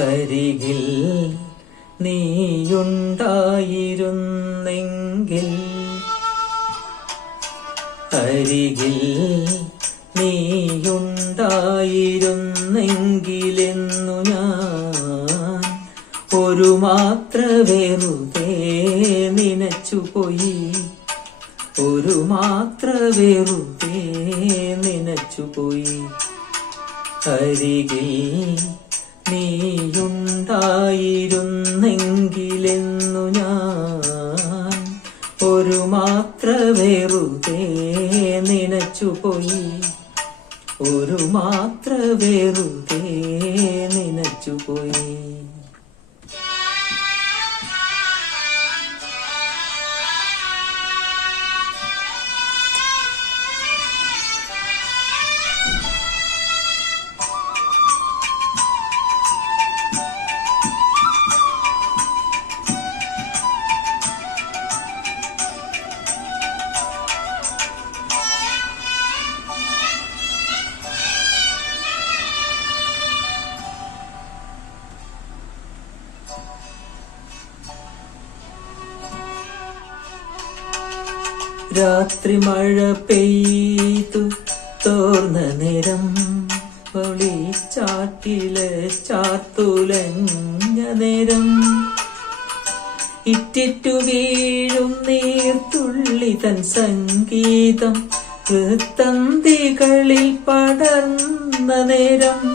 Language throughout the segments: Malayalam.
അരികിൽ നീയുണ്ടായിരുന്നെങ്കിൽ അരികിൽ നീയുണ്ടായിരുന്നെങ്കിലെന്നു ഞാൻ ഒരു മാത്ര വെറുതെ നനച്ചുപോയി. ഒരു മാത്ര വെറുതെ നനച്ചുപോയി. അരികിൽ നീയുണ്ടായിരുന്നെങ്കിലെന്നു ഞാൻ ഒരു മാത്ര വെറുതെ നനച്ചുപോയി. ഒരു മാത്ര വെറുതെ നനച്ചുപോയി. രാത്രി മഴ പെയ്തു തോർന്ന നേരം ചാട്ടിലെ ചാത്തുലഞ്ഞ നേരം. ഇറ്റിറ്റു വീഴും നീർത്തുള്ളി തൻ സംഗീതം കൃത്തന്തികളിൽ പടർന്ന നേരം.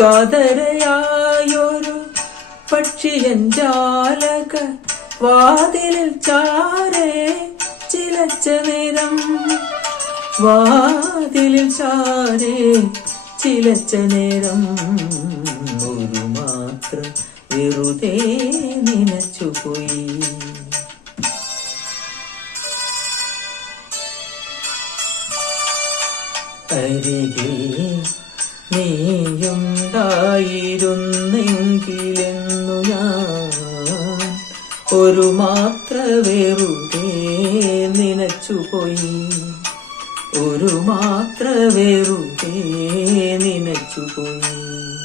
കാതരയായൊരു പക്ഷിയൻ ജാലക വാതിലിൽ ചാരേ വാതിലിൽ ചാരേ ചിലച്ച നേരം ഒരു മാത്രം വെറുതെ നനച്ചുപോയി അരികെ നീയുണ്ടായിരുന്നെങ്കിലെന്നു ഞാൻ ഒരു മാത്ര വെറുതെ നനച്ചുപോയി ഒരു മാത്ര വെറുതെ നനച്ചുപോയി